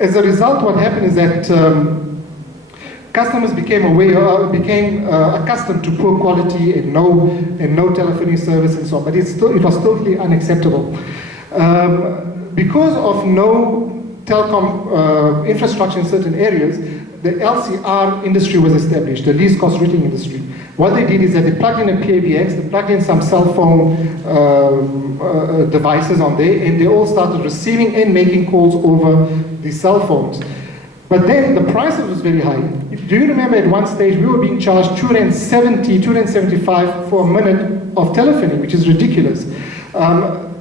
as a result, what happened is that customers became accustomed to poor quality and no telephony service and so on. But it was totally unacceptable. Because of no telecom infrastructure in certain areas, the LCR industry was established, the least cost routing industry. What they did is that they plugged in a PABX, they plugged in some cell phone devices on there, and they all started receiving and making calls over the cell phones. But then the prices was very high. Do you remember at one stage we were being charged $270, $275 for a minute of telephony, which is ridiculous.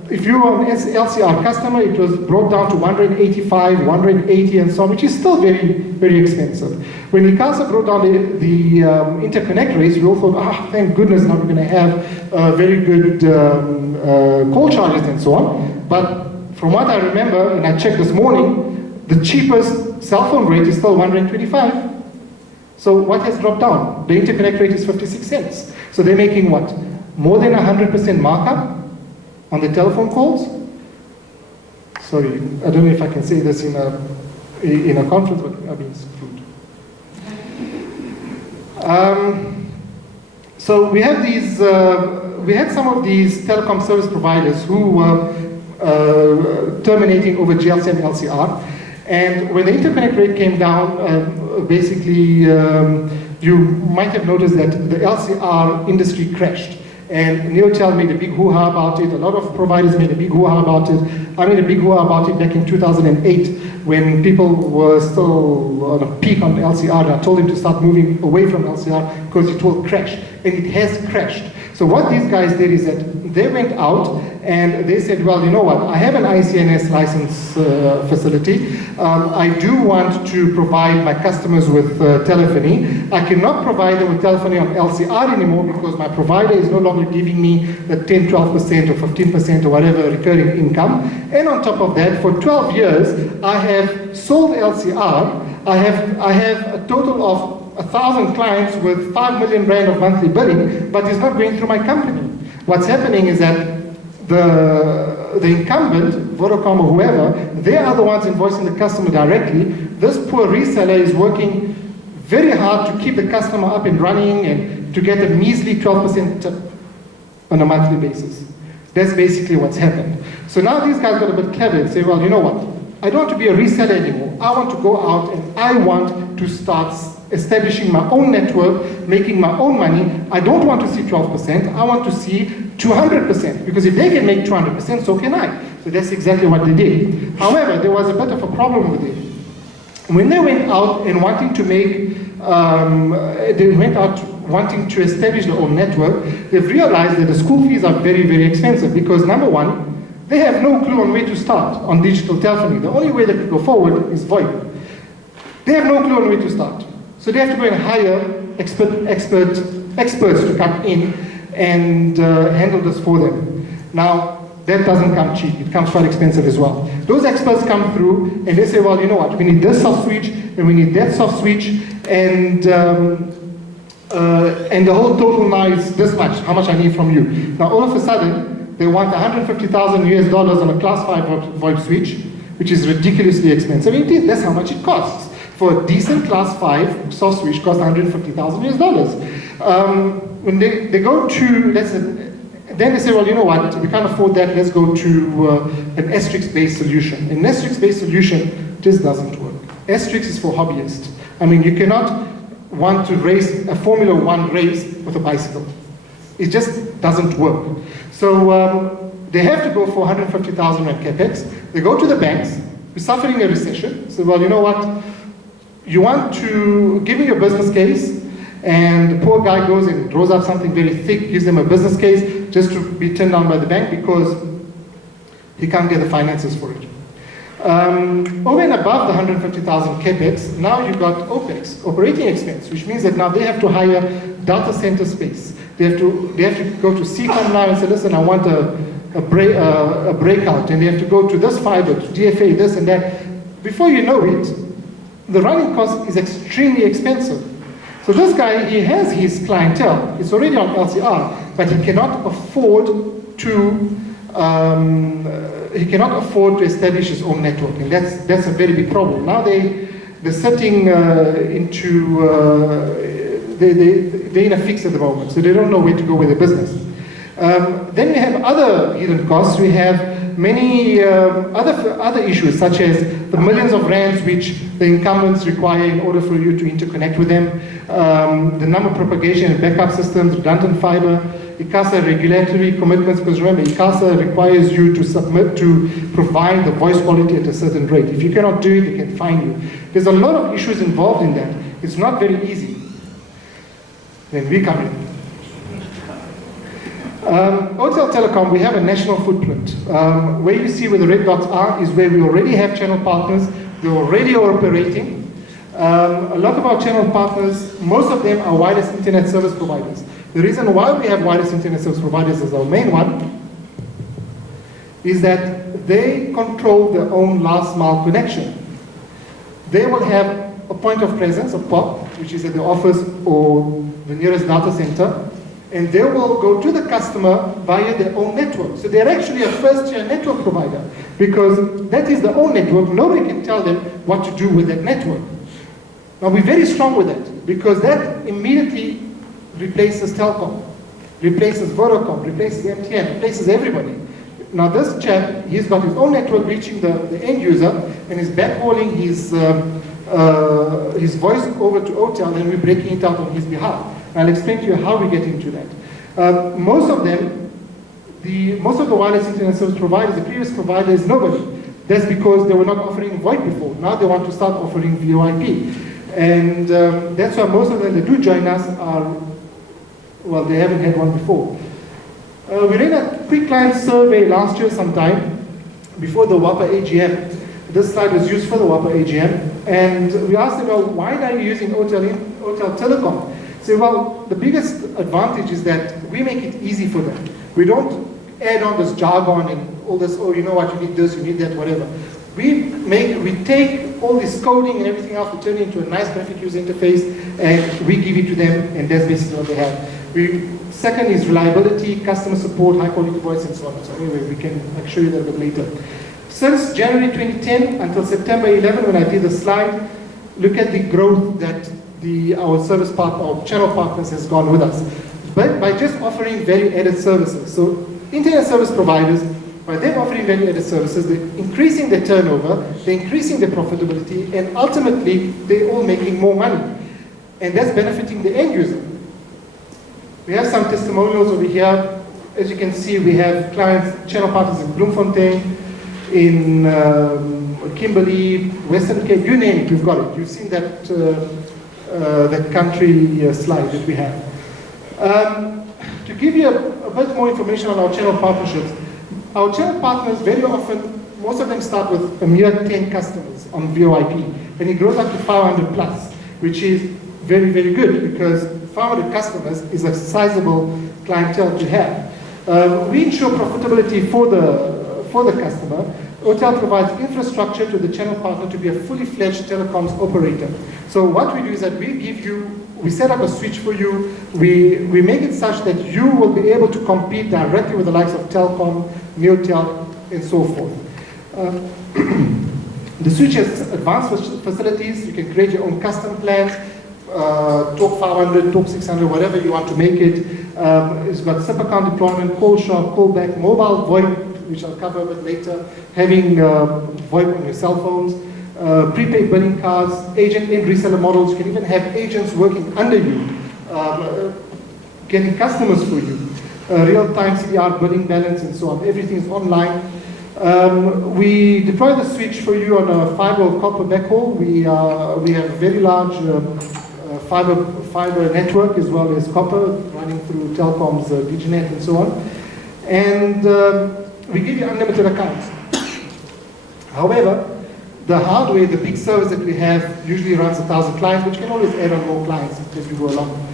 If you were an LCR customer, it was brought down to $185, $180 and so on, which is still very, very expensive. When ICASA brought down the interconnect rates, we all thought, thank goodness, now we're going to have very good call charges and so on. But from what I remember, and I checked this morning, the cheapest cell phone rate is still $125. So what has dropped down? The interconnect rate is 56 cents. So they're making what? More than 100% markup on the telephone calls? Sorry, I don't know if I can say this in a conference, but I've been screwed. So we have these, we had some of these telecom service providers who were terminating over GLC and LCR. And when the interconnect rate came down, basically, you might have noticed that the LCR industry crashed. And O-Tel made a big hoo-ha about it. A lot of providers made a big hoo-ha about it. I made a big hoo-ha about it back in 2008 when people were still on a peak on LCR. And I told them to start moving away from LCR because it will crash. And it has crashed. So what these guys did is that they went out and they said, well, you know what, I have an ICNS license facility. I do want to provide my customers with telephony. I cannot provide them with telephony on LCR anymore because my provider is no longer giving me the 10, 12% or 15% or whatever recurring income. And on top of that, for 12 years, I have sold LCR. I have a total of 1,000 clients with 5 million rand of monthly billing, but it's not going through my company. What's happening is that the incumbent, Vodacom or whoever, they are the ones invoicing the customer directly. This poor reseller is working very hard to keep the customer up and running and to get a measly 12% tip on a monthly basis. That's basically what's happened. So now these guys got a bit clever and say, well, you know what? I don't want to be a reseller anymore. I want to go out and I want to start establishing my own network, making my own money. I don't want to see 12%, I want to see 200%, because if they can make 200%, so can I. So that's exactly what they did. However, there was a bit of a problem with it. When they went out and wanting to wanting to establish their own network, they've realized that the school fees are very, very expensive because number one, they have no clue on where to start on digital telephony. The only way they could go forward is VoIP. They have no clue on where to start. So they have to go and hire experts to come in and handle this for them. Now, that doesn't come cheap. It comes quite expensive as well. Those experts come through and they say, well, you know what, we need this soft switch and we need that soft switch and the whole total now is this much, how much I need from you. Now, all of a sudden, they want $150,000 on a class 5 VoIP switch, which is ridiculously expensive. Indeed, that's how much it costs. For a decent class 5 soft switch costs $150,000. When they go to, then they say, well, you know what, we can't afford that, let's go to an asterisk-based solution. An asterisk-based solution just doesn't work. Asterisk is for hobbyists. I mean, you cannot want to race a Formula 1 race with a bicycle. It just doesn't work. So they have to go for 150,000 Rand capex. They go to the banks, we're suffering a recession. So, well, you know what, you want to give me your business case, and the poor guy goes and draws up something very thick, gives them a business case just to be turned down by the bank because he can't get the finances for it. Over and above the 150,000 capex, now you've got OPEX, operating expense, which means that now they have to hire data center space. They have to go to CCOM now and say, listen, I want a breakout, and they have to go to this fiber, to DFA, this and that. Before you know it, the running cost is extremely expensive. So this guy, he has his clientele, it's already on LCR, but he cannot afford to he cannot afford to establish his own network, and that's a very big problem. Now they're sitting they're in a fix at the moment, so they don't know where to go with their business. Then we have other hidden costs. We have many other issues, such as the millions of rands which the incumbents require in order for you to interconnect with them, the number of propagation and backup systems, redundant fiber, ICASA regulatory commitments, because remember, ICASA requires you to submit to provide the voice quality at a certain rate. If you cannot do it, they can fine you. There's a lot of issues involved in that. It's not very easy. Then we come in. O-Tel Telecom, we have a national footprint. Where you see where the red dots are is where we already have channel partners. They're already operating. A lot of our channel partners, most of them are wireless internet service providers. The reason why we have wireless internet service providers as our main one is that they control their own last mile connection. They will have a point of presence, a POP, which is at the office or the nearest data center, and they will go to the customer via their own network. So they're actually a first-tier network provider, because that is their own network. Nobody can tell them what to do with that network. Now we're very strong with that, because that immediately replaces Telcom, replaces Vodacom, replaces MTN, replaces everybody. Now this chap, he's got his own network reaching the end user, and he's backhauling his voice over to O-Tel, and we're breaking it out on his behalf. I'll explain to you how we get into that. Most of the wireless internet service providers, the previous provider is nobody. That's because they were not offering VoIP before. Now they want to start offering VoIP. And that's why most of them that do join us are, well, they haven't had one before. We ran a quick client survey last year sometime, before the WAPA AGM. This slide was used for the WAPA AGM. And we asked them, well, why are you using O-Tel Telecom? So, well, the biggest advantage is that we make it easy for them. We don't add on this jargon and all this, oh, you know what, you need this, you need that, whatever. We take all this coding and everything else, we turn it into a nice graphic user interface, and we give it to them, and that's basically what they have. Second is reliability, customer support, high quality voice, and so on. So anyway, we can show you that a bit later. Since January 2010 until September 11, when I did the slide, look at the growth that our service partner, our channel partners has gone with us. But by just offering value-added services. So internet service providers, by them offering value-added services, they're increasing their turnover, they're increasing their profitability, and ultimately, they're all making more money. And that's benefiting the end user. We have some testimonials over here. As you can see, we have clients, channel partners in Bloemfontein, in Kimberley, Western Cape, you name it, we've got it. You've seen that country slide that we have. To give you a bit more information on our channel partnerships, our channel partners very often, most of them start with a mere 10 customers on VoIP, and it grows up to 500 plus, which is very, very good, because 500 customers is a sizable clientele to have. We ensure profitability for the customer. O-Tel provides infrastructure to the channel partner to be a fully fledged telecoms operator. So what we do is that we set up a switch for you, we make it such that you will be able to compete directly with the likes of Telcom, O-Tel, and so forth. The switch has advanced facilities. You can create your own custom plans, Talk 500, Talk 600, whatever you want to make it. It's got SIP account deployment, call shop, callback, mobile VoIP, which I'll cover a bit later, having VoIP on your cell phones, prepaid billing cards, agent and reseller models. You can even have agents working under you, getting customers for you, real-time CDR billing balance and so on. Everything is online. We deploy the switch for you on a fiber or copper backhaul. We have a very large fiber network as well as copper running through Telcom's DigiNet and so on. And we give you unlimited accounts. However, the hardware, the big service that we have, usually runs 1,000 clients, which can always add on more clients as we go along.